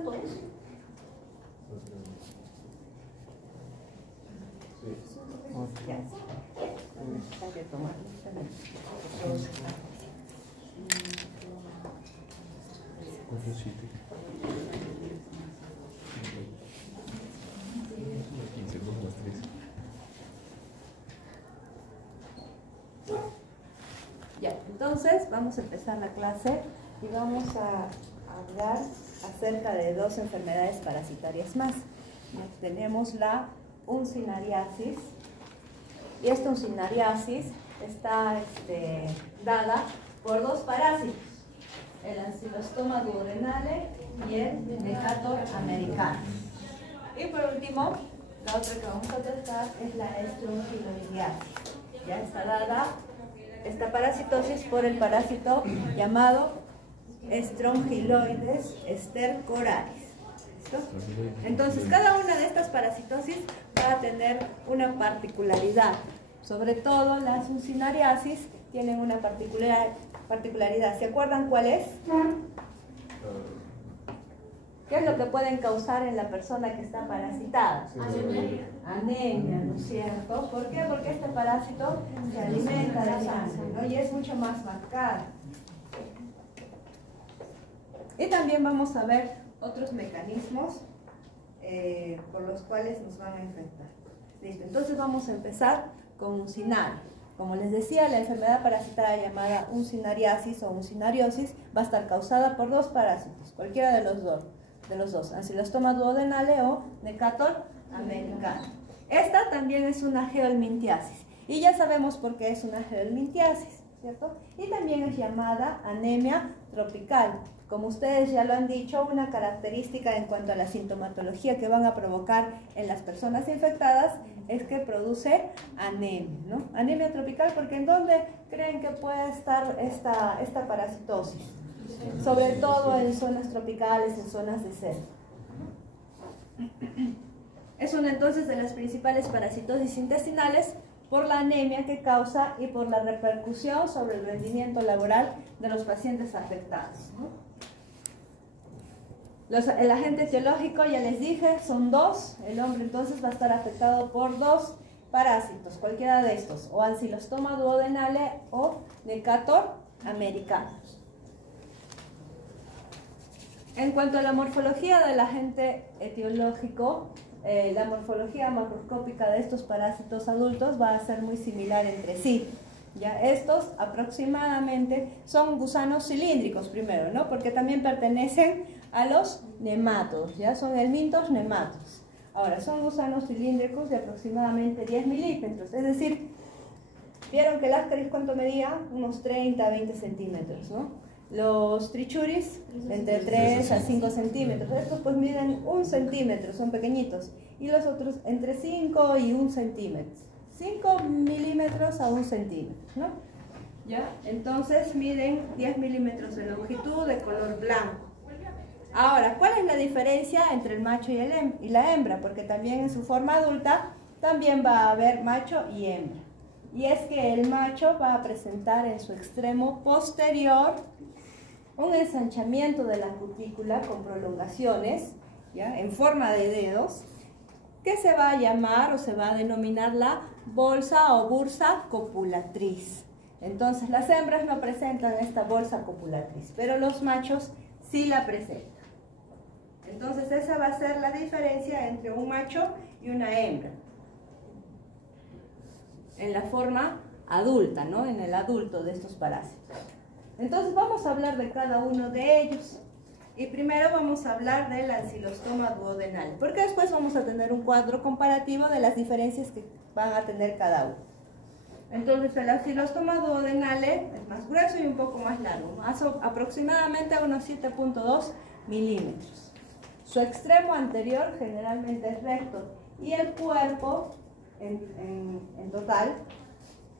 ¿Están todos? Ya. Hay que tomar. Ya, entonces vamos a empezar la clase y vamos a hablar acerca de dos enfermedades parasitarias más. Tenemos la uncinariasis, y esta uncinariasis está dada por dos parásitos, el Ancylostoma duodenale y el Necator americano. Y por último, la otra que vamos a tratar es la estrongiloidiasis. Ya está dada esta parasitosis por el parásito llamado Strongyloides stercoralis. ¿Listo? Entonces, cada una de estas parasitosis va a tener una particularidad. Sobre todo las uncinariasis tienen una particularidad. ¿Se acuerdan cuál es? ¿Qué es lo que pueden causar en la persona que está parasitada? Anemia. Anemia, ¿no es cierto? ¿Por qué? Porque este parásito se alimenta de sangre, ¿no? Y es mucho más marcado. Y también vamos a ver otros mecanismos por los cuales nos van a infectar. Listo, entonces vamos a empezar con uncinaria. Como les decía, la enfermedad parasitaria llamada uncinariasis o uncinariosis va a estar causada por dos parásitos, cualquiera de los dos, Ancylostoma duodenale o Necator americano. Esta también es una geohelminthiasis y ya sabemos por qué es una geohelminthiasis, ¿cierto? Y también es llamada anemia tropical. Como ustedes ya lo han dicho, una característica en cuanto a la sintomatología que van a provocar en las personas infectadas es que produce anemia, ¿no? Anemia tropical, porque ¿en dónde creen que puede estar esta parasitosis? Sobre todo en zonas tropicales, en zonas de selva. Es una entonces de las principales parasitosis intestinales por la anemia que causa y por la repercusión sobre el rendimiento laboral de los pacientes afectados, ¿no? El agente etiológico, ya les dije, son dos. El hombre entonces va a estar afectado por dos parásitos, cualquiera de estos, o Ancylostoma duodenale o Necator americano. En cuanto a la morfología del agente etiológico, la morfología macroscópica de estos parásitos adultos va a ser muy similar entre sí. Ya, estos aproximadamente son gusanos cilíndricos primero, ¿no? Porque también pertenecen a los nemátodos, ya son helmintos nemátodos. Ahora, son gusanos cilíndricos de aproximadamente 10 milímetros, es decir, vieron que el Ascaris cuánto medía, unos 30 a 20 centímetros, ¿no? Los trichuris entre 3 a 5 centímetros, estos pues miden 1 centímetro, son pequeñitos, y los otros entre 5 y 1 centímetro, 5 milímetros a 1 centímetro, ¿no? ¿Ya? Entonces miden 10 milímetros de longitud, de color blanco. Ahora, ¿cuál es la diferencia entre el macho y la hembra? Porque también en su forma adulta también va a haber macho y hembra. Y es que el macho va a presentar en su extremo posterior un ensanchamiento de la cutícula con prolongaciones, ¿ya? En forma de dedos, que se va a llamar o se va a denominar la bolsa o bursa copulatriz. Entonces las hembras no presentan esta bolsa copulatriz, pero los machos sí la presentan. Entonces esa va a ser la diferencia entre un macho y una hembra en la forma adulta, ¿no? En el adulto de estos parásitos. Entonces vamos a hablar de cada uno de ellos. Y primero vamos a hablar del Ancylostoma duodenale, porque después vamos a tener un cuadro comparativo de las diferencias que van a tener cada uno. Entonces el Ancylostoma duodenale es más grueso y un poco más largo, aproximadamente unos 7.2 milímetros. Su extremo anterior generalmente es recto y el cuerpo en total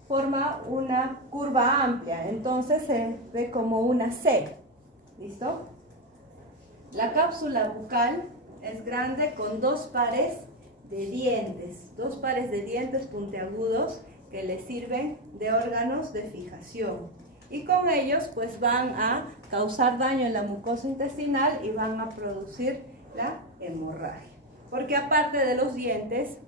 forma una curva amplia, entonces se ve como una C. ¿Listo? La cápsula bucal es grande con dos pares de dientes puntiagudos que le sirven de órganos de fijación. Y con ellos pues van a causar daño en la mucosa intestinal y van a producir la hemorragia. Porque aparte de los dientes,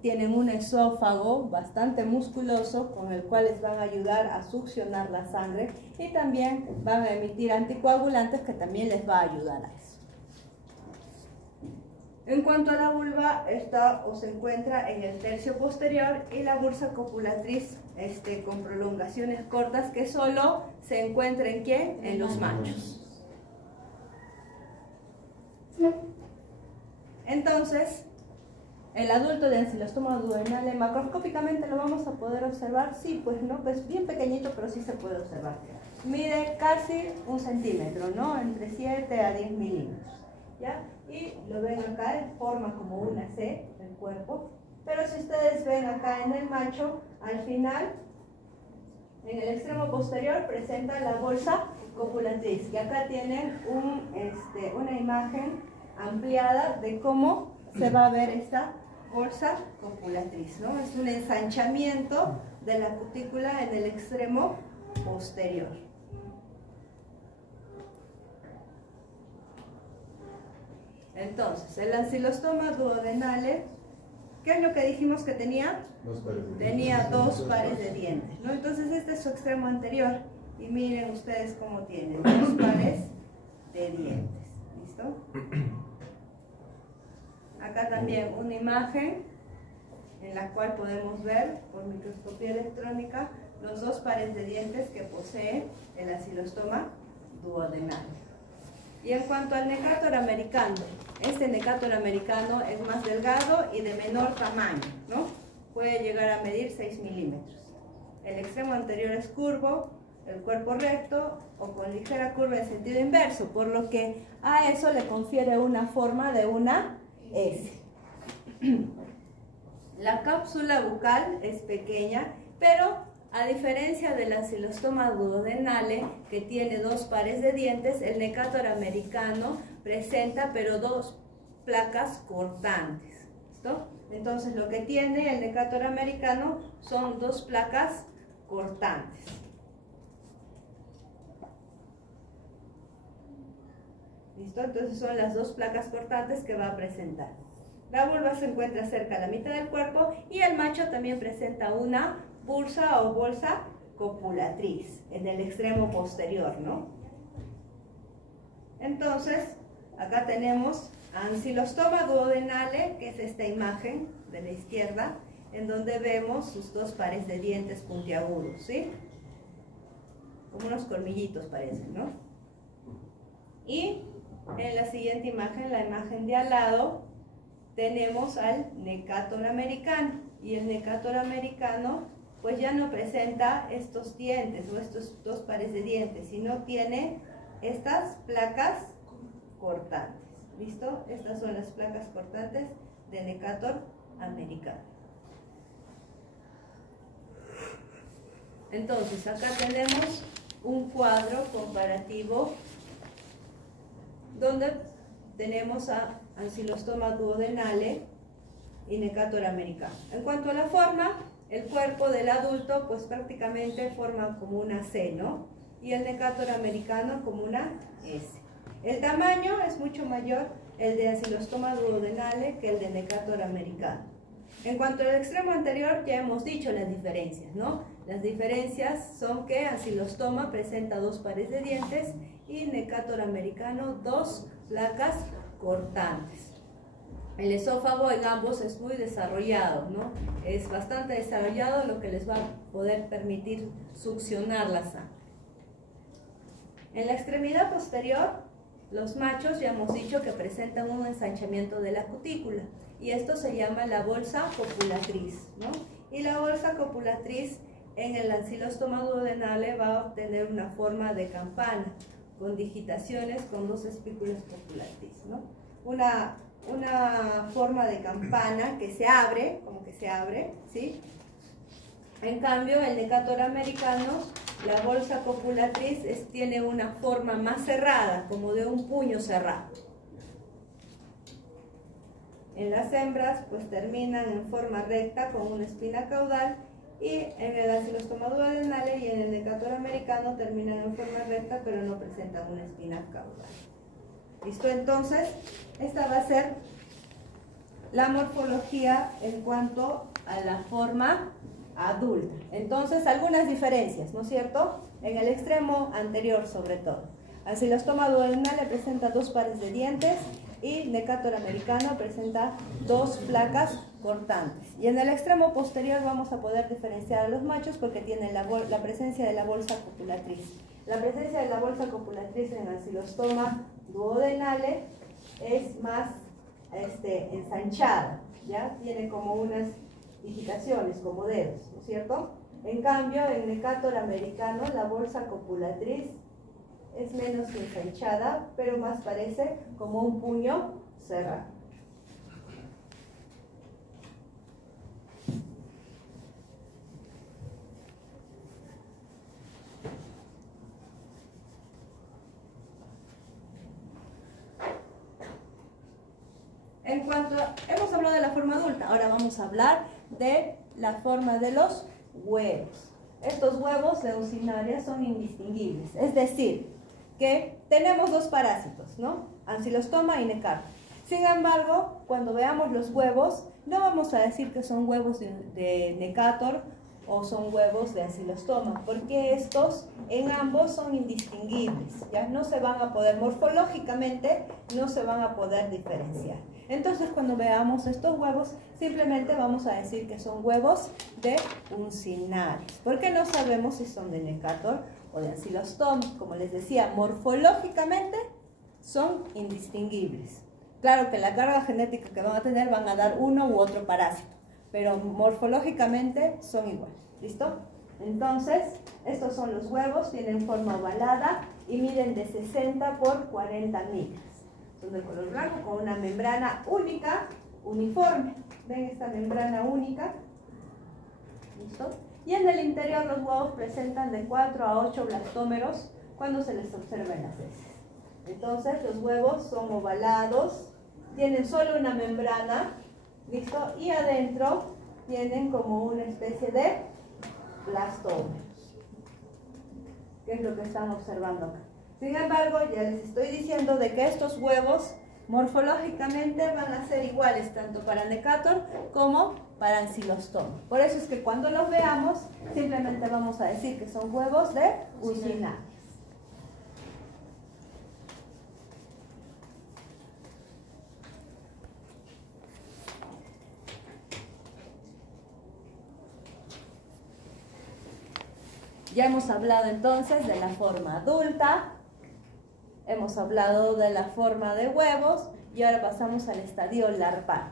tienen un esófago bastante musculoso con el cual les van a ayudar a succionar la sangre y también van a emitir anticoagulantes que también les va a ayudar a eso. En cuanto a la vulva, esta se encuentra en el tercio posterior y la bursa copulatriz con prolongaciones cortas que solo se encuentra ¿en quién? En los machos. Entonces, el adulto de ancilostoma duodenale, macroscópicamente lo vamos a poder observar, sí, pues no, pues bien pequeñito, pero sí se puede observar. Mide casi 1 centímetro, ¿no? Entre 7 a 10 milímetros, ¿ya? Y lo ven acá, forma como una C el cuerpo, pero si ustedes ven acá en el macho, al final, en el extremo posterior presenta la bolsa copulatriz, y acá tienen una imagen ampliada de cómo se va a ver esta bolsa copulatriz, ¿no? Es un ensanchamiento de la cutícula en el extremo posterior. Entonces, el ancilostoma duodenale, ¿qué es lo que dijimos que tenía? Tenía 2 pares de dientes, ¿no? Entonces, este es su extremo anterior. Y miren ustedes cómo tienen 2 pares de dientes. ¿Listo? Acá también una imagen en la cual podemos ver por microscopía electrónica los 2 pares de dientes que posee el ancilostoma duodenale. Y en cuanto al Necator americano, este Necator americano es más delgado y de menor tamaño, ¿no? Puede llegar a medir 6 milímetros. El extremo anterior es curvo, el cuerpo recto o con ligera curva en sentido inverso, por lo que a eso le confiere una forma de una S. La cápsula bucal es pequeña, pero a diferencia del ancilostoma duodenale, que tiene 2 pares de dientes, el Necator americano presenta pero 2 placas cortantes. ¿Listo? Entonces lo que tiene el Necator americano son 2 placas cortantes. ¿Listo? Entonces son las 2 placas cortantes que va a presentar. La vulva se encuentra cerca a la mitad del cuerpo y el macho también presenta una bursa o bolsa copulatriz en el extremo posterior, ¿no? Entonces, acá tenemos ancilostoma duodenale, que es esta imagen de la izquierda, en donde vemos sus 2 pares de dientes puntiagudos, ¿sí? Como unos colmillitos parecen, ¿no? Y en la siguiente imagen, la imagen de al lado, tenemos al Necator americano. Y el Necator americano pues ya no presenta estos dientes o estos 2 pares de dientes, sino tiene estas placas cortantes. ¿Listo? Estas son las placas cortantes de Necator americano. Entonces, acá tenemos un cuadro comparativo donde tenemos a ancilostoma duodenale y Necator americano. En cuanto a la forma, el cuerpo del adulto pues prácticamente forma como una C, ¿no? Y el Necator americano como una S. El tamaño es mucho mayor el de ancilostoma duodenale que el de Necator americano. En cuanto al extremo anterior, ya hemos dicho las diferencias, ¿no? Las diferencias son que ancilostoma presenta 2 pares de dientes y Necator americano 2 placas cortantes. El esófago en ambos es muy desarrollado, ¿no? Es bastante desarrollado, lo que les va a poder permitir succionar la sangre. En la extremidad posterior, los machos ya hemos dicho que presentan un ensanchamiento de la cutícula y esto se llama la bolsa copulatriz, ¿no? Y la bolsa copulatriz en el ancilostoma duodenale va a obtener una forma de campana con digitaciones con 2 espículas copulatriz, ¿no? Una forma de campana que se abre, como que se abre, ¿sí? En cambio, el Necator americano, la bolsa copulatriz tiene una forma más cerrada, como de un puño cerrado. En las hembras, pues terminan en forma recta con una espina caudal, y en el ancilostoma duodenale y en el Necator americano terminan en forma recta, pero no presentan una espina caudal. ¿Listo? Entonces, esta va a ser la morfología en cuanto a la forma adulta. Entonces, algunas diferencias, ¿no es cierto? En el extremo anterior, sobre todo. Ancilostoma duodenale presenta 2 pares de dientes y Necator americano presenta 2 placas cortantes. Y en el extremo posterior vamos a poder diferenciar a los machos porque tienen la presencia de la bolsa copulatriz. La presencia de la bolsa copulatriz en Ancilostoma duodenale es más ensanchada, ¿ya? Tiene como unas indicaciones, como dedos, ¿no es cierto? En cambio, en Necator americano la bolsa copulatriz es menos ensanchada, pero más parece como un puño cerrado. En cuanto hemos hablado de la forma adulta, ahora vamos a hablar de la forma de los huevos. Estos huevos leucinaria son indistinguibles, es decir, que tenemos 2 parásitos, ¿no? Ancilostoma y Necator. Sin embargo, cuando veamos los huevos, no vamos a decir que son huevos de Necator o son huevos de Ancilostoma, porque estos en ambos son indistinguibles, ¿ya? No se van a poder, morfológicamente, no se van a poder diferenciar. Entonces, cuando veamos estos huevos, simplemente vamos a decir que son huevos de uncinarios, porque no sabemos si son de Necator o de Ancilostoma. Como les decía, morfológicamente son indistinguibles. Claro que la carga genética que van a tener van a dar uno u otro parásito, pero morfológicamente son iguales. ¿Listo? Entonces, estos son los huevos, tienen forma ovalada y miden de 60 por 40 micras. Son de color blanco con una membrana única, uniforme. ¿Ven esta membrana única? ¿Listo? Y en el interior los huevos presentan de 4 a 8 blastómeros cuando se les observa en las heces. Entonces, los huevos son ovalados, tienen solo una membrana, ¿listo? Y adentro tienen como una especie de blastómeros, que es lo que están observando acá. Sin embargo, ya les estoy diciendo de que estos huevos morfológicamente van a ser iguales tanto para Necator como para Ancilostoma. Por eso es que cuando los veamos, simplemente vamos a decir que son huevos de uncinarios. Ya hemos hablado entonces de la forma adulta, hemos hablado de la forma de huevos y ahora pasamos al estadio larval.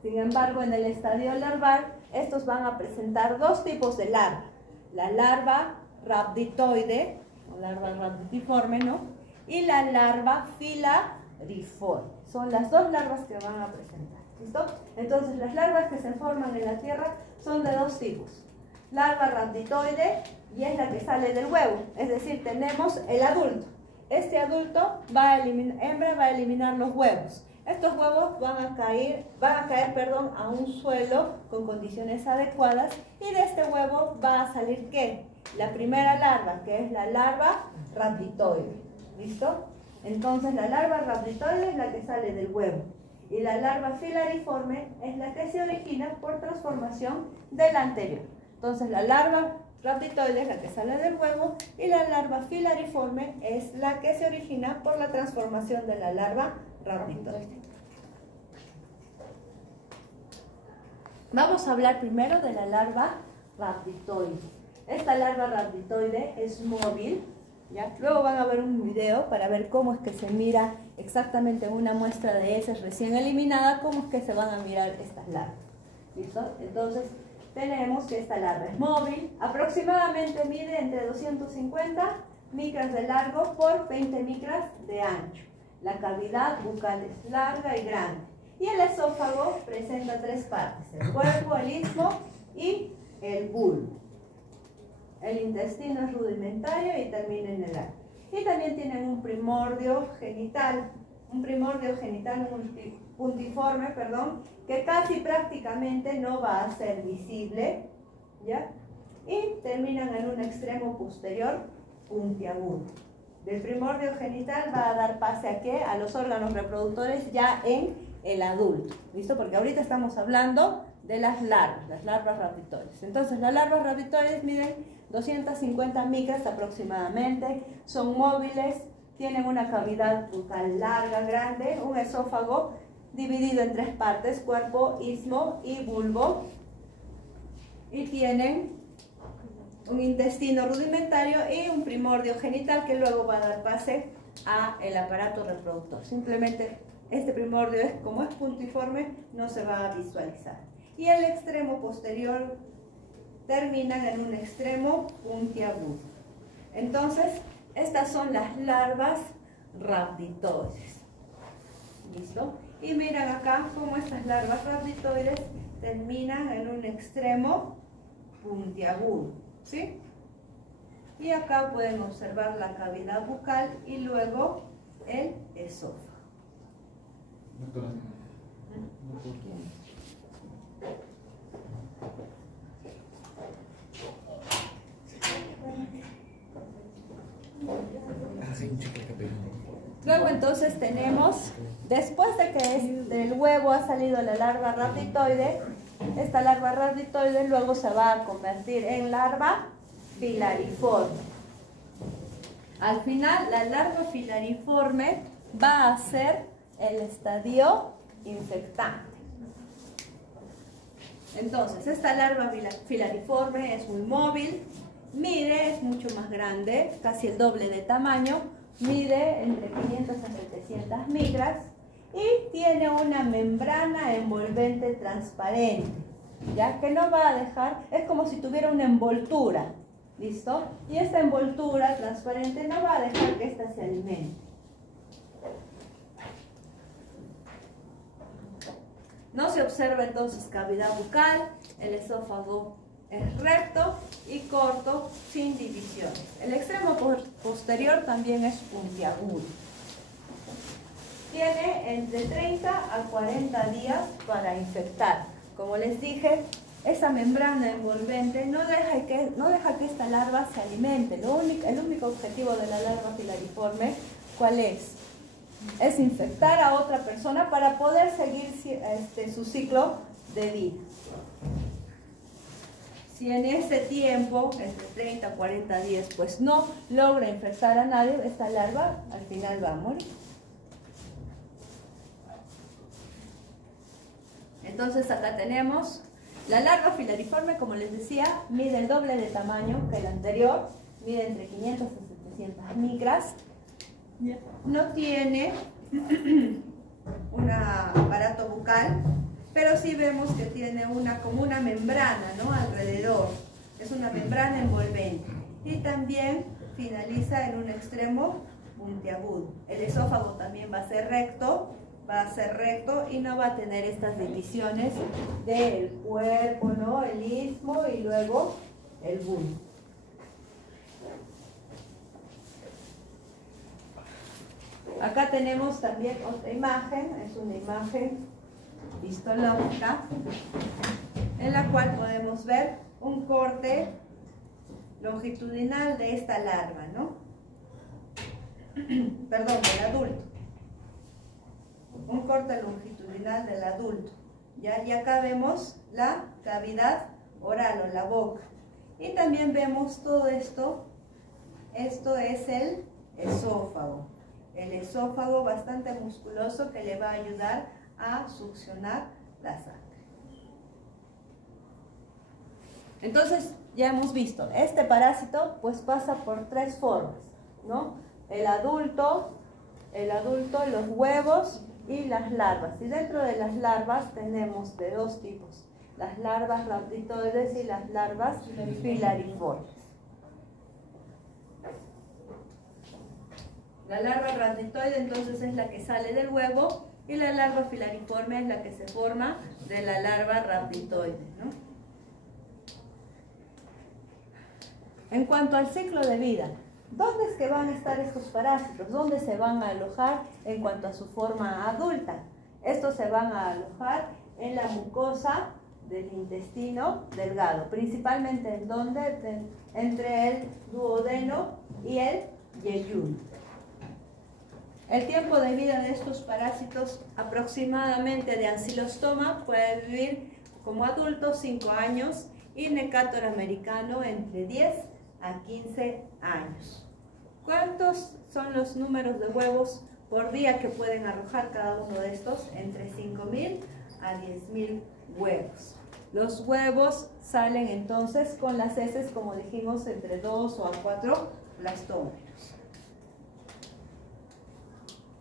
Sin embargo, en el estadio larval, estos van a presentar 2 tipos de larva. La larva rhabditoide, o larva rhabditiforme, ¿no? Y la larva filariforme. Son las 2 larvas que van a presentar. ¿Listo? Entonces, las larvas que se forman en la tierra son de 2 tipos. Larva rhabditoide, y es la que sale del huevo, es decir, tenemos el adulto. Este adulto hembra va a eliminar los huevos. Estos huevos van a caer, a un suelo con condiciones adecuadas y de este huevo va a salir ¿qué? La primera larva, que es la larva rhabditoide. ¿Listo? Entonces la larva rhabditoide es la que sale del huevo y la larva filariforme es la que se origina por transformación de la anterior. Entonces la larva rhabditoide es la que sale del huevo y la larva filariforme es la que se origina por la transformación de la larva rhabditoide. Vamos a hablar primero de la larva rhabditoide. Esta larva rhabditoide es móvil, ¿ya? Luego van a ver un video para ver cómo es que se mira exactamente una muestra de heces recién eliminada, cómo es que se van a mirar estas larvas. ¿Listo? Entonces, tenemos que esta larva es móvil, aproximadamente mide entre 250 micras de largo por 20 micras de ancho. La cavidad bucal es larga y grande. Y el esófago presenta 3 partes, el cuerpo, el istmo y el bulbo. El intestino es rudimentario y termina en el ano. Y también tienen un primordio genital puntiforme, que casi prácticamente no va a ser visible, ¿ya? Y terminan en un extremo posterior puntiagudo, del primordio genital va a dar pase ¿a qué? A los órganos reproductores ya en el adulto, ¿listo? Porque ahorita estamos hablando de las larvas raptoides. Entonces, las larvas raptoides miden 250 micras aproximadamente, son móviles, tienen una cavidad bucal larga, grande, un esófago dividido en tres partes, cuerpo, istmo y bulbo, y tienen un intestino rudimentario y un primordio genital que luego va a dar pase al aparato reproductor. Simplemente este primordio, como es puntiforme, no se va a visualizar. Y el extremo posterior termina en un extremo puntiagudo. Entonces, estas son las larvas rhabditoides. ¿Listo? Y miran acá cómo estas larvas rhabditoides terminan en un extremo puntiagudo, ¿sí? Y acá pueden observar la cavidad bucal y luego el esófago. Doctora, Luego entonces tenemos, después de que del huevo ha salido la larva rhabditoide, esta larva rhabditoide luego se va a convertir en larva filariforme. Al final, la larva filariforme va a ser el estadio infectante. Entonces, esta larva filariforme es muy móvil, mide, es mucho más grande, casi el doble de tamaño, mide entre 500 a 700 micras y tiene una membrana envolvente transparente, ya que no va a dejar, es como si tuviera una envoltura, ¿listo? Y esta envoltura transparente no va a dejar que ésta se alimente. No se observa entonces cavidad bucal, el esófago es recto y corto, sin divisiones. El extremo posterior también es puntiagudo. Tiene entre 30 a 40 días para infectar. Como les dije, esa membrana envolvente no deja que esta larva se alimente. El único objetivo de la larva filariforme, ¿cuál es? Es infectar a otra persona para poder seguir su ciclo de vida. Si en ese tiempo, entre 30 a 40 días, pues no logra infectar a nadie, esta larva al final va a morir. Entonces acá tenemos la larva filariforme, como les decía, mide el doble de tamaño que el anterior, mide entre 500 a 700 micras. No tiene un aparato bucal, pero sí vemos que tiene como una membrana, ¿no?, alrededor. Es una membrana envolvente. Y también finaliza en un extremo puntiagudo. El esófago también va a ser recto y no va a tener estas divisiones del cuerpo, ¿no?, el istmo y luego el bulbo. Acá tenemos también otra imagen, es una imagen histológica en la cual podemos ver un corte longitudinal de esta larva, ¿no? Perdón, del adulto. Un corte longitudinal del adulto. ¿Ya? Y acá vemos la cavidad oral o la boca. Y también vemos todo esto. Esto es el esófago. El esófago bastante musculoso que le va a ayudar a succionar la sangre. Entonces, ya hemos visto, este parásito pues pasa por tres formas, ¿no? El adulto, los huevos y las larvas. Y dentro de las larvas tenemos de dos tipos, las larvas rhabditoides y las larvas filariformes. La larva rhabditoide entonces es la que sale del huevo y la larva filariforme es la que se forma de la larva rhabditoide, ¿no? En cuanto al ciclo de vida, ¿dónde es que van a estar estos parásitos? ¿Dónde se van a alojar en cuanto a su forma adulta? Estos se van a alojar en la mucosa del intestino delgado, principalmente en donde, entre el duodeno y el yeyuno. El tiempo de vida de estos parásitos aproximadamente de ancilostoma puede vivir como adulto 5 años y Necator americano entre 10 a 15 años. ¿Cuántos son los números de huevos por día que pueden arrojar cada uno de estos? Entre 5.000 a 10.000 huevos. Los huevos salen entonces con las heces, como dijimos, entre 2 o a 4 blastómeros.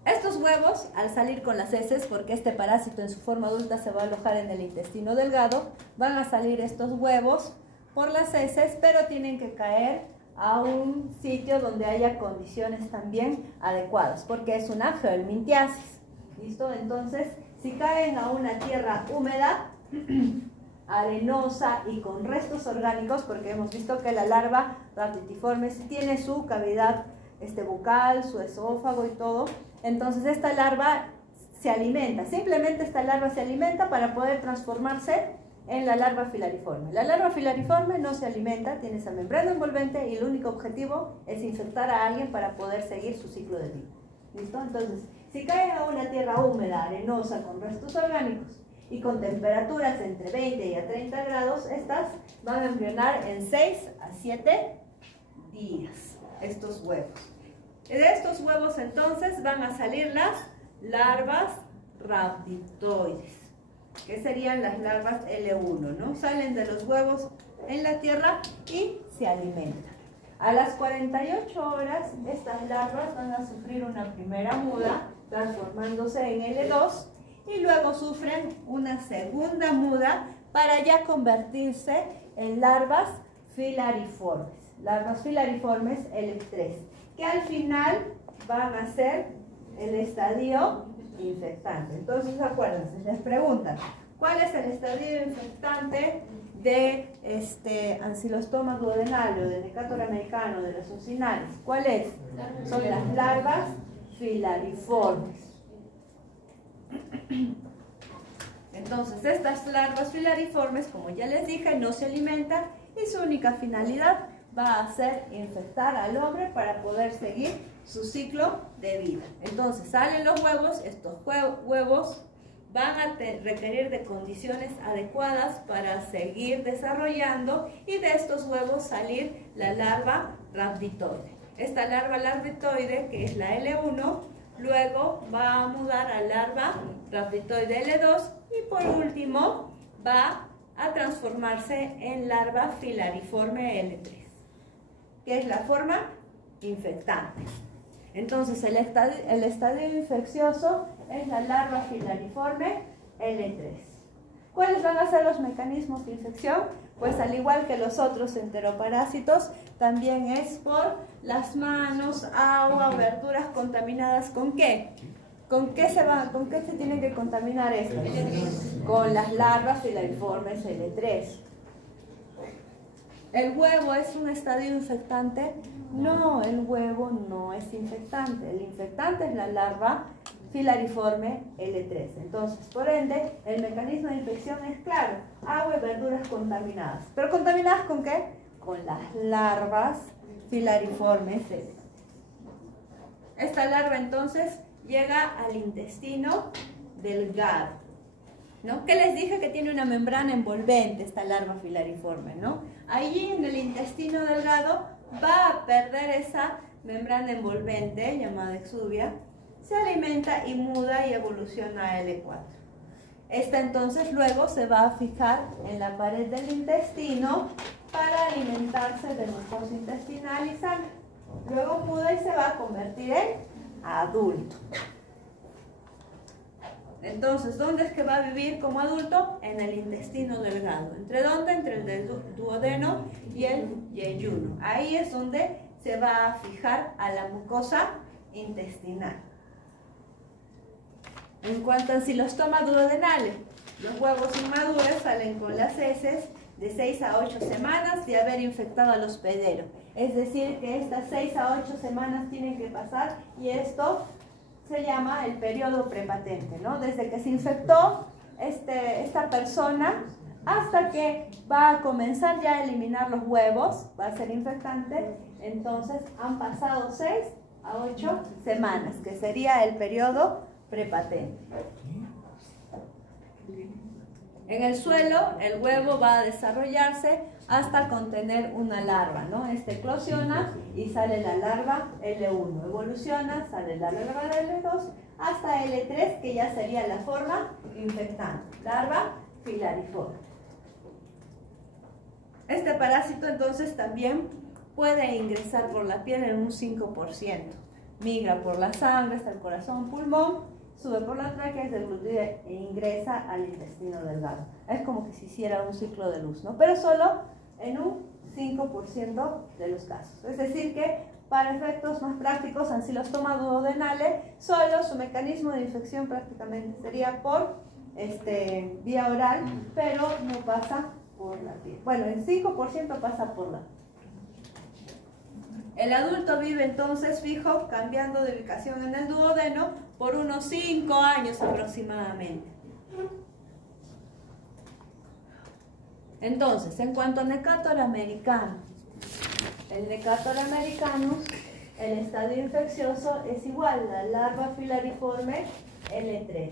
Estos huevos, al salir con las heces, porque este parásito en su forma adulta se va a alojar en el intestino delgado, van a salir estos huevos por las heces, pero tienen que caer a un sitio donde haya condiciones también adecuadas, porque es una geohelminthiasis. ¿Listo? Entonces, si caen a una tierra húmeda, arenosa y con restos orgánicos, porque hemos visto que la larva Rhabditiforme tiene su cavidad bucal, su esófago y todo, entonces esta larva se alimenta, simplemente esta larva se alimenta para poder transformarse en la larva filariforme. La larva filariforme no se alimenta, tiene esa membrana envolvente y el único objetivo es infectar a alguien para poder seguir su ciclo de vida. ¿Listo? Entonces, si caen a una tierra húmeda, arenosa, con restos orgánicos y con temperaturas entre 20 y a 30 grados, estas van a embrionar en 6 a 7 días, estos huevos. De estos huevos entonces van a salir las larvas rhabditoides, que serían las larvas L1, ¿no? Salen de los huevos en la tierra y se alimentan. A las 48 horas, estas larvas van a sufrir una primera muda, transformándose en L2, y luego sufren una segunda muda para ya convertirse en larvas filariformes. Larvas filariformes L3, que al final van a ser el estadio infectante. Entonces, acuérdense, les preguntan, ¿cuál es el estadio infectante de ancilostoma duodenale, de Necator americano, de las succinales? ¿Cuál es? Son las larvas filariformes. Entonces, estas larvas filariformes, como ya les dije, no se alimentan y su única finalidad va a ser infectar al hombre para poder seguir su ciclo de vida. Entonces, salen los huevos, estos huevos van a requerir de condiciones adecuadas para seguir desarrollando y de estos huevos salir la larva rhabditoide. Esta larva rhabditoide, que es la L1, luego va a mudar a larva rhabditoide L2 y por último va a transformarse en larva filariforme L3, que es la forma infectante. Entonces el estadio infeccioso es la larva filariforme L3. ¿Cuáles van a ser los mecanismos de infección? Pues al igual que los otros enteroparásitos, también es por las manos, agua o verduras contaminadas. ¿Con qué? ¿Con qué se tienen que contaminar estas? Con las larvas filariformes L3. ¿El huevo es un estadio infectante? No, el huevo no es infectante. El infectante es la larva filariforme L3. Entonces, por ende, el mecanismo de infección es claro: agua y verduras contaminadas. ¿Pero contaminadas con qué? Con las larvas filariformes L3. Esta larva entonces llega al intestino delgado, ¿no? ¿Qué les dije? Que tiene una membrana envolvente esta larva filariforme, ¿no? Allí en el intestino delgado va a perder esa membrana envolvente llamada exuvia, se alimenta y muda y evoluciona a L4. Esta entonces luego se va a fijar en la pared del intestino para alimentarse de mucosa intestinal y sangre. Luego muda y se va a convertir en adulto. Entonces, ¿dónde es que va a vivir como adulto? En el intestino delgado. ¿Entre dónde? Entre el duodeno y el yeyuno. Ahí es donde se va a fijar a la mucosa intestinal. En cuanto a ancilostoma duodenale, los huevos inmaduros salen con las heces de 6 a 8 semanas de haber infectado al hospedero. Es decir, que estas 6 a 8 semanas tienen que pasar y esto se llama el periodo prepatente, ¿no? Desde que se infectó esta persona hasta que va a comenzar ya a eliminar los huevos, va a ser infectante. Entonces han pasado 6 a 8 semanas, que sería el periodo prepatente. En el suelo, el huevo va a desarrollarse hasta contener una larva, ¿no? Este eclosiona y sale la larva L1. Evoluciona, sale la larva L2 hasta L3, que ya sería la forma infectante, larva filariforme. Este parásito entonces también puede ingresar por la piel en un 5%. Migra por la sangre hasta el corazón, pulmón, sube por la tráquea, es deglutida e ingresa al intestino delgado. Es como que se hiciera un ciclo de luz, ¿no? Pero solo en un 5% de los casos. Es decir que para efectos más prácticos, ancilostoma duodenale, solo su mecanismo de infección prácticamente sería por vía oral, pero no pasa por la piel. Bueno, el 5% pasa por la piel. El adulto vive entonces fijo, cambiando de ubicación en el duodeno, por unos 5 años aproximadamente. Entonces, en cuanto a Necator americano, el Necator americanus, el estadio infeccioso es igual, la larva filariforme L3.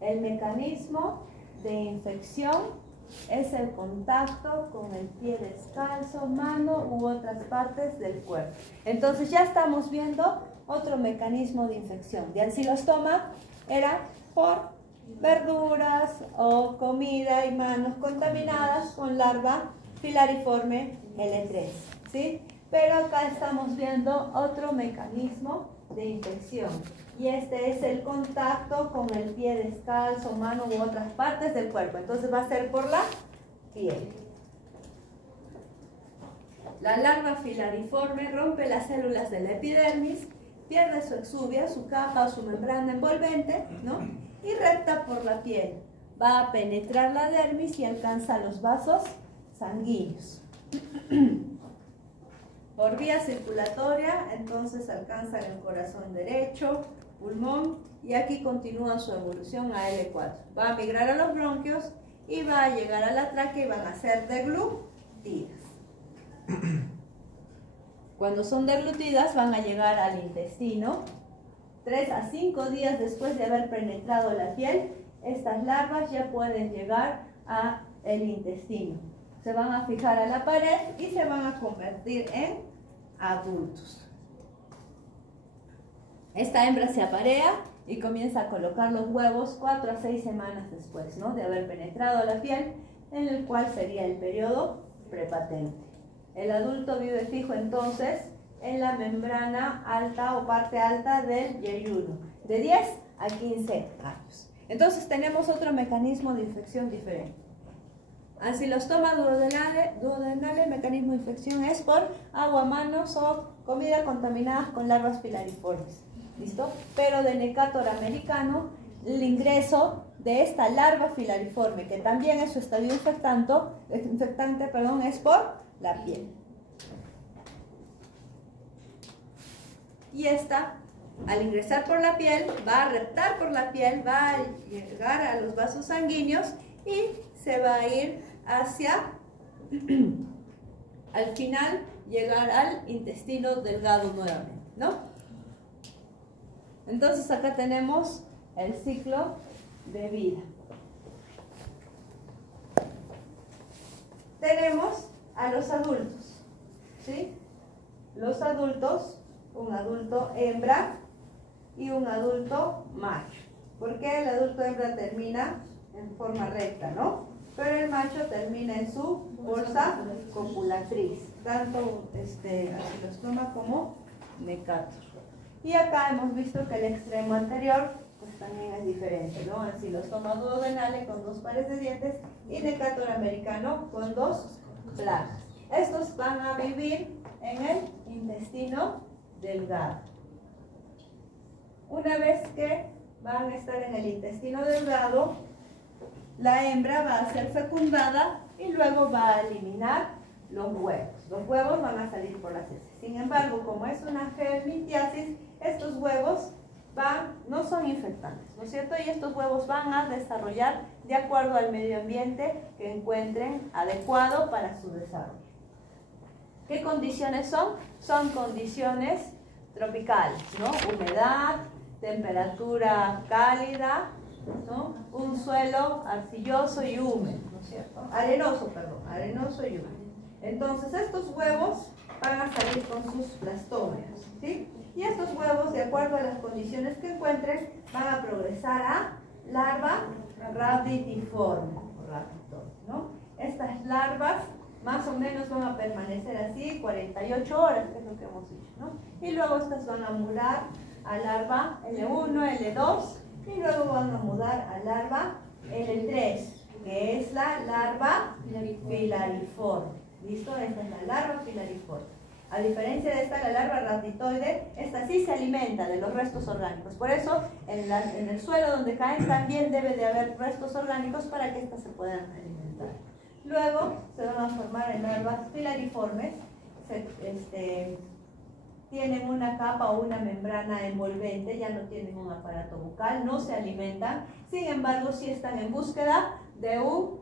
El mecanismo de infección es el contacto con el pie descalzo, mano u otras partes del cuerpo. Entonces ya estamos viendo otro mecanismo de infección. De ancilostoma era por verduras o comida y manos contaminadas con larva filariforme L3, ¿sí? Pero acá estamos viendo otro mecanismo de infección. Y este es el contacto con el pie descalzo, mano u otras partes del cuerpo. Entonces va a ser por la piel. La larva filariforme rompe las células de la epidermis, pierde su exuvia, su capa o su membrana envolvente, ¿no? Y repta por la piel. Va a penetrar la dermis y alcanza los vasos sanguíneos. Por vía circulatoria, entonces alcanza el corazón derecho, pulmón, y aquí continúa su evolución a L4. Va a migrar a los bronquios y va a llegar a la tráquea y van a ser deglutidas. Cuando son deglutidas van a llegar al intestino. 3 a 5 días después de haber penetrado la piel, estas larvas ya pueden llegar al intestino. Se van a fijar a la pared y se van a convertir en adultos. Esta hembra se aparea y comienza a colocar los huevos 4 a 6 semanas después, ¿no?, de haber penetrado la piel, en el cual sería el periodo prepatente. El adulto vive fijo entonces en la membrana alta o parte alta del yeyuno, de 10 a 15 años. Entonces tenemos otro mecanismo de infección diferente. Ancilostoma duodenale, mecanismo de infección es por agua, manos o comida contaminadas con larvas filariformes. ¿Listo? Pero de Necator americano, el ingreso de esta larva filariforme, que también es su estadio infectante, es por la piel. Y esta, al ingresar por la piel, va a reptar por la piel, va a llegar a los vasos sanguíneos y se va a ir hacia, al final, llegar al intestino delgado nuevamente, ¿no? Entonces acá tenemos el ciclo de vida. Tenemos a los adultos, ¿sí? Los adultos, un adulto hembra y un adulto macho. ¿Por qué el adulto hembra termina en forma recta, no? Pero el macho termina en su bolsa copulatriz, tanto ancilostoma como Necator. Y acá hemos visto que el extremo anterior pues también es diferente, ¿no? Ancilostoma duodenale con 2 pares de dientes y Necator americano con 2 placas. Estos van a vivir en el intestino delgado. Una vez que van a estar en el intestino delgado, la hembra va a ser fecundada y luego va a eliminar los huevos. Los huevos van a salir por las heces. Sin embargo, como es una germitiasis, estos huevos no son infectantes, ¿no es cierto? Y estos huevos van a desarrollar de acuerdo al medio ambiente que encuentren adecuado para su desarrollo. ¿Qué condiciones son? Son condiciones tropicales, ¿no? Humedad, temperatura cálida, ¿no? Un suelo arcilloso y húmedo, ¿no es cierto? Arenoso y húmedo. Entonces estos huevos van a salir con sus blastómeros, ¿sí? Y estos huevos, de acuerdo a las condiciones que encuentren, van a progresar a larva raditiforme, ¿no? Estas larvas más o menos van a permanecer así 48 horas, que es lo que hemos dicho, ¿no? Y luego estas van a mudar a larva L1, L2, y luego van a mudar a larva L3, que es la larva filariforme. ¿Listo? Esta es la larva filariforme. A diferencia de esta, la larva ratitoide, esta sí se alimenta de los restos orgánicos. Por eso, en el suelo donde caen también debe de haber restos orgánicos para que estas se puedan alimentar. Luego se van a formar en larvas filariformes. Tienen una capa o una membrana envolvente, ya no tienen un aparato bucal, no se alimentan. Sin embargo, sí están en búsqueda de un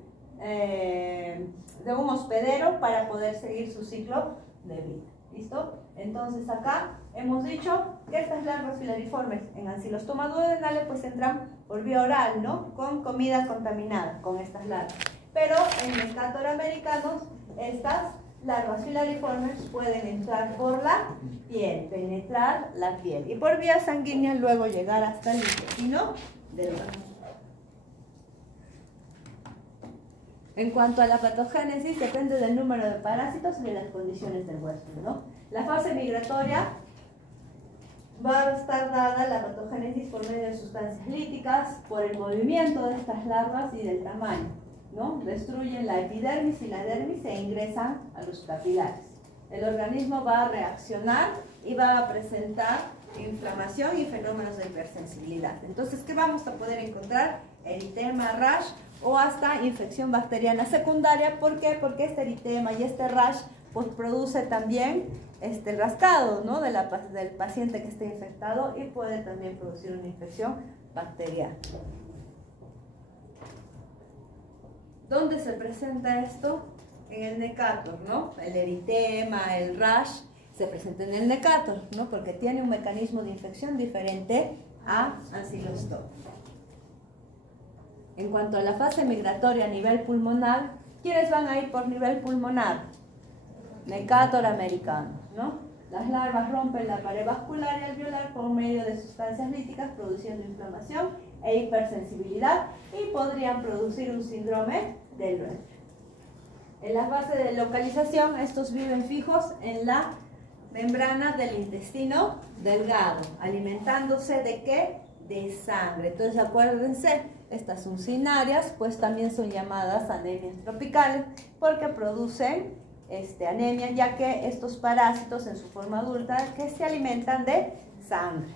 hospedero para poder seguir su ciclo de vida. ¿Listo? Entonces acá hemos dicho que estas larvas filariformes en ancilostoma duodenale pues entran por vía oral, ¿no? Con comida contaminada, con estas larvas. Pero en Necator americanos, estas larvas filariformes pueden entrar por la piel, penetrar la piel y por vía sanguínea luego llegar hasta el intestino delgado. En cuanto a la patogénesis, depende del número de parásitos y de las condiciones del huésped, ¿no? La fase migratoria va a estar dada la patogénesis por medio de sustancias líticas, por el movimiento de estas larvas y del tamaño, ¿no? Destruyen la epidermis y la dermis e ingresan a los capilares. El organismo va a reaccionar y va a presentar inflamación y fenómenos de hipersensibilidad. Entonces, ¿qué vamos a poder encontrar? Eritema, rash o hasta infección bacteriana secundaria. ¿Por qué? Porque este eritema y este rash pues produce también el rascado, ¿no? del paciente que esté infectado y puede también producir una infección bacteriana. ¿Dónde se presenta esto? En el Necator, ¿no? El eritema, el rash se presenta en el Necator, ¿no? Porque tiene un mecanismo de infección diferente a ancilostoma. En cuanto a la fase migratoria a nivel pulmonar, ¿quiénes van a ir por nivel pulmonar? Necator americano, ¿no? Las larvas rompen la pared vascular y alveolar por medio de sustancias líticas, produciendo inflamación e hipersensibilidad y podrían producir un síndrome del Brenner. En las bases de localización, estos viven fijos en la membrana del intestino delgado, alimentándose ¿de qué? De sangre. Entonces acuérdense, estas uncinarias pues también son llamadas anemias tropicales porque producen anemia, ya que estos parásitos en su forma adulta que se alimentan de sangre.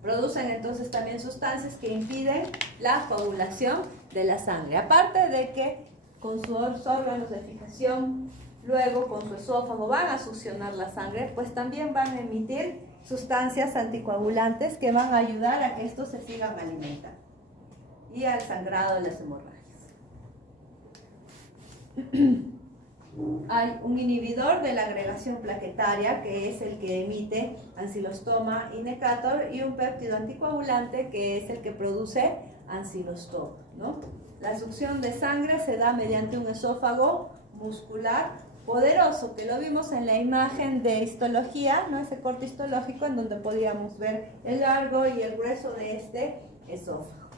Producen entonces también sustancias que impiden la coagulación de la sangre. Aparte de que con sus órganos de fijación, luego con su esófago van a succionar la sangre, pues también van a emitir sustancias anticoagulantes que van a ayudar a que estos se sigan alimentando y al sangrado de las hemorragias. Hay un inhibidor de la agregación plaquetaria, que es el que emite ancilostoma y Necator, y un péptido anticoagulante, que es el que produce ancilostoma, ¿no? La succión de sangre se da mediante un esófago muscular poderoso, que lo vimos en la imagen de histología, ¿no? Ese corte histológico en donde podíamos ver el largo y el grueso de este esófago.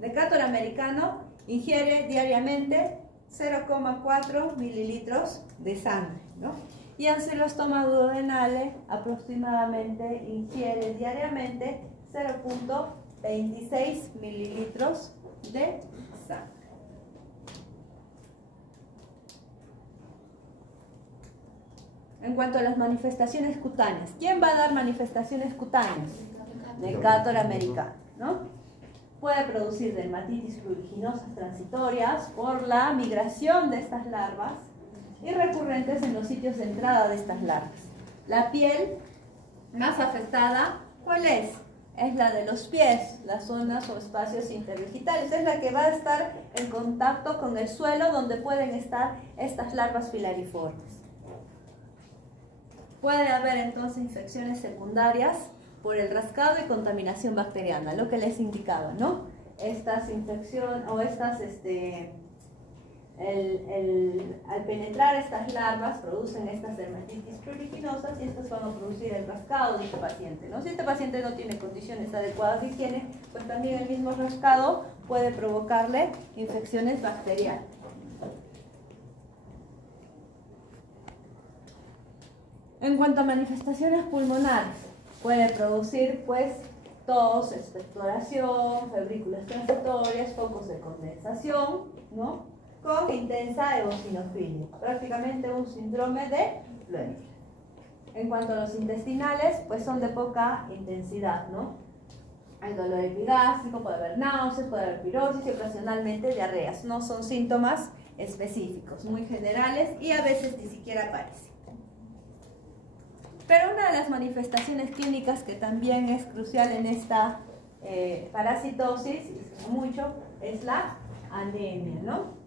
Necator americano ingiere diariamente 0,4 mililitros de sangre, ¿no? Y ancilostoma duodenale aproximadamente ingiere diariamente 0,26 mililitros de sangre. En cuanto a las manifestaciones cutáneas, ¿quién va a dar manifestaciones cutáneas? Necator americano, ¿no? Puede producir dermatitis pruriginosas transitorias por la migración de estas larvas y recurrentes en los sitios de entrada de estas larvas. La piel más afectada, ¿cuál es? Es la de los pies, las zonas o espacios interdigitales. Es la que va a estar en contacto con el suelo donde pueden estar estas larvas filariformes. Puede haber entonces infecciones secundarias por el rascado y contaminación bacteriana, lo que les indicaba, ¿no? Estas infecciones o estas, al penetrar estas larvas producen estas dermatitis pruriginosas y estas van a producir el rascado de este paciente, ¿no? Si este paciente no tiene condiciones adecuadas de higiene, pues también el mismo rascado puede provocarle infecciones bacterianas. En cuanto a manifestaciones pulmonares, puede producir pues tos, expectoración, febrículas transitorias, focos de condensación, ¿no? Con intensa eosinofilia, prácticamente un síndrome de Fleming. En cuanto a los intestinales, pues son de poca intensidad, ¿no? Hay dolor epigástrico, puede haber náuseas, puede haber pirosis y ocasionalmente diarreas. No son síntomas específicos, muy generales y a veces ni siquiera aparecen. Pero una de las manifestaciones clínicas que también es crucial en esta parasitosis, y mucho, es la anemia, ¿no?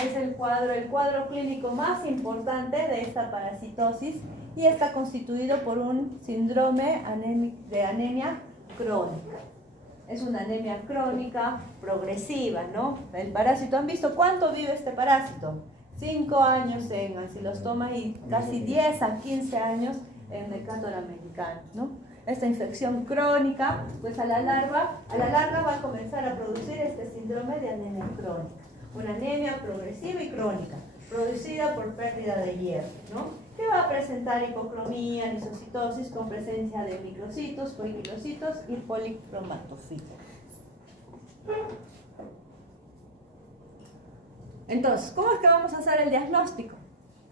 Es el cuadro clínico más importante de esta parasitosis y está constituido por un síndrome de anemia crónica. Es una anemia crónica progresiva, ¿no? El parásito, ¿han visto cuánto vive este parásito? 5 años en Ancylostoma y casi 10 a 15 años en Decatur americano, ¿no? Esta infección crónica, pues a la larga va a comenzar a producir este síndrome de anemia crónica. Una anemia progresiva y crónica, producida por pérdida de hierro, ¿no? Que va a presentar hipocromía, lisocitosis con presencia de microcitos, poiquilocitos y policromatofitos. Entonces, ¿cómo es que vamos a hacer el diagnóstico?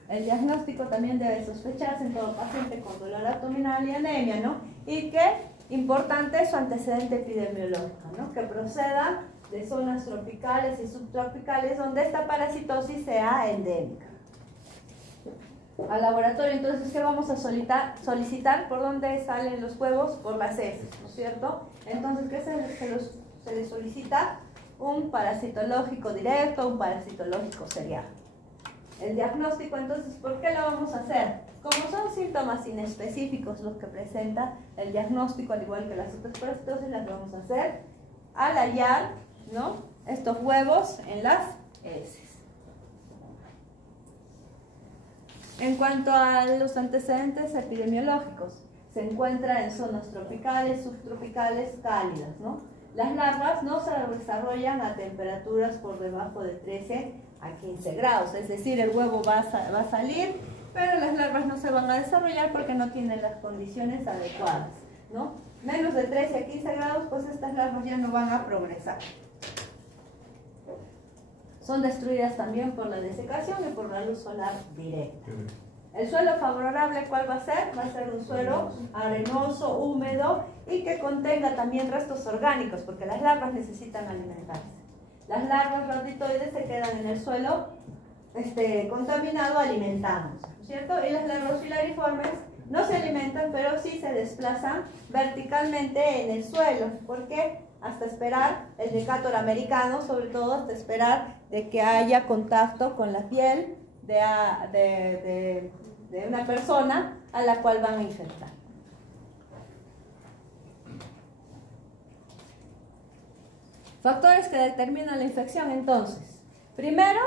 El diagnóstico también debe sospecharse en todo paciente con dolor abdominal y anemia, ¿no? Y que, importante, su antecedente epidemiológico, ¿no? Que proceda de zonas tropicales y subtropicales donde esta parasitosis sea endémica. Al laboratorio, entonces, ¿qué vamos a solicitar? ¿Por dónde salen los huevos? Por las heces, ¿no es cierto? Entonces, ¿qué se les solicita? Un parasitológico directo, un parasitológico serial. El diagnóstico, entonces, ¿por qué lo vamos a hacer? Como son síntomas inespecíficos los que presenta el diagnóstico, al igual que las otras parasitosis, las vamos a hacer al hallar, ¿no?, estos huevos en las heces. En cuanto a los antecedentes epidemiológicos, se encuentra en zonas tropicales, subtropicales, cálidas, ¿no? Las larvas no se desarrollan a temperaturas por debajo de 13 a 15 grados, es decir, el huevo va a salir, pero las larvas no se van a desarrollar porque no tienen las condiciones adecuadas, ¿no? Menos de 13 a 15 grados, pues estas larvas ya no van a progresar. Son destruidas también por la desecación y por la luz solar directa. El suelo favorable, ¿cuál va a ser? Va a ser un suelo arenoso, húmedo y que contenga también restos orgánicos, porque las larvas necesitan alimentarse. Las larvas raditoides se quedan en el suelo contaminado alimentándose, ¿no es cierto? Y las larvas filariformes no se alimentan, pero sí se desplazan verticalmente en el suelo. ¿Por qué? Hasta esperar el Decatur americano, sobre todo hasta esperar de que haya contacto con la piel de una persona a la cual van a infectar. Factores que determinan la infección, entonces. Primero,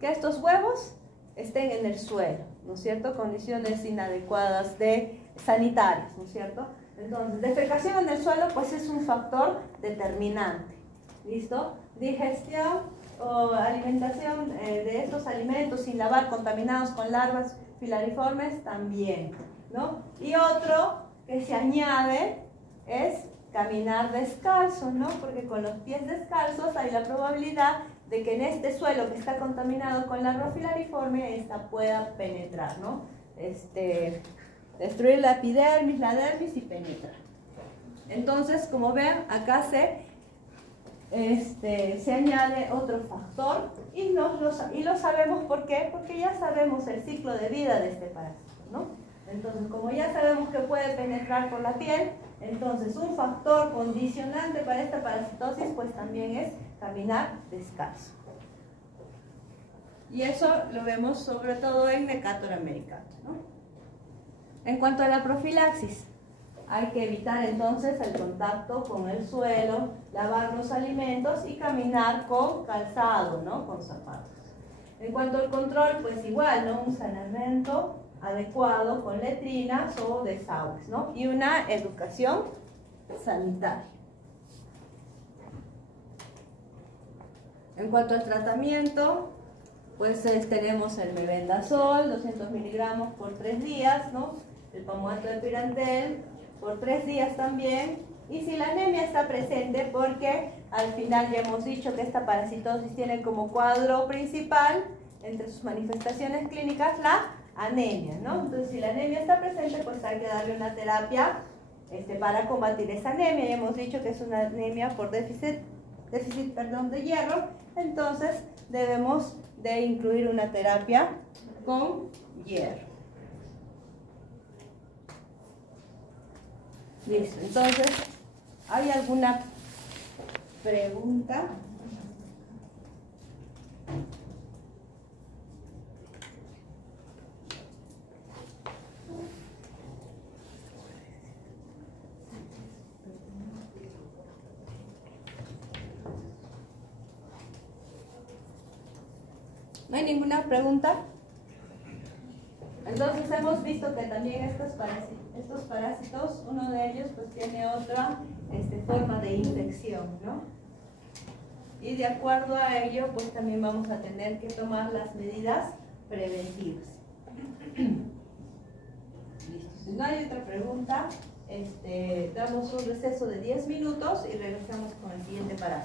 que estos huevos estén en el suelo, ¿no es cierto? Condiciones inadecuadas sanitarias, ¿no es cierto? Entonces, defecación en el suelo, pues es un factor determinante. ¿Listo? Digestión o alimentación de estos alimentos sin lavar, contaminados con larvas filariformes, también, ¿no? Y otro que se añade es caminar descalzo, ¿no? Porque con los pies descalzos hay la probabilidad de que en este suelo que está contaminado con larva filariforme, esta pueda penetrar, ¿no? Destruir la epidermis, la dermis y penetrar. Entonces, como ven, acá se añade otro factor y lo sabemos ¿por qué? Porque ya sabemos el ciclo de vida de este parásito, ¿no? Entonces, como ya sabemos que puede penetrar por la piel, entonces un factor condicionante para esta parasitosis pues también es caminar descalzo. Y eso lo vemos sobre todo en Necator americanus, ¿no? En cuanto a la profilaxis, hay que evitar entonces el contacto con el suelo, lavar los alimentos y caminar con calzado, ¿no? Con zapatos. En cuanto al control, pues igual, ¿no? Un saneamiento adecuado con letrinas o desagües, ¿no? Y una educación sanitaria. En cuanto al tratamiento, pues tenemos el mebendazol, 200 miligramos por 3 días, ¿no? El palmoato de Pirantel por 3 días también. Y si la anemia está presente, porque al final ya hemos dicho que esta parasitosis tiene como cuadro principal, entre sus manifestaciones clínicas, la anemia, ¿no? Entonces, si la anemia está presente, pues hay que darle una terapia para combatir esa anemia. Ya hemos dicho que es una anemia por déficit de hierro, entonces debemos de incluir una terapia con hierro. Listo, entonces, ¿hay alguna pregunta? ¿No hay ninguna pregunta? Entonces hemos visto que también estos parásitos, uno de ellos pues tiene otra forma de infección, ¿no? Y de acuerdo a ello pues también vamos a tener que tomar las medidas preventivas. Listo. Si no hay otra pregunta, damos un receso de 10 minutos y regresamos con el siguiente parásito.